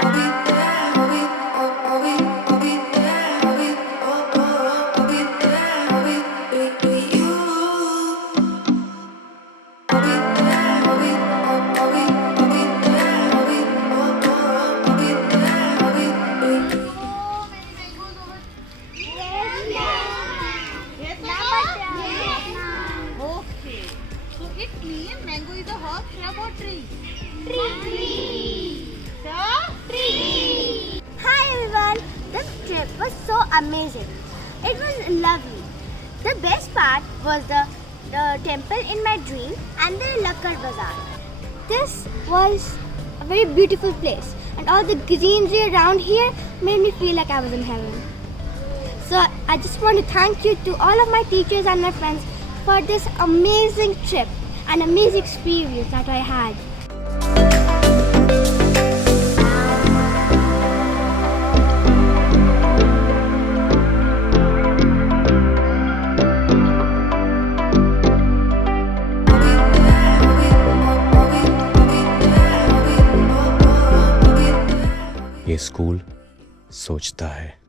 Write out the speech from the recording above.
Mango is a herb, shrub or tree? Tree. So, tree. Hi everyone, this trip was so amazing. It was lovely. The best part was the temple in my dream and the Lakkad Bazaar. This was a very beautiful place and all the greenery around here made me feel like I was in heaven. So I just want to thank you to all of my teachers and my friends for this amazing trip and amazing experience that I had. ये school सोचता है।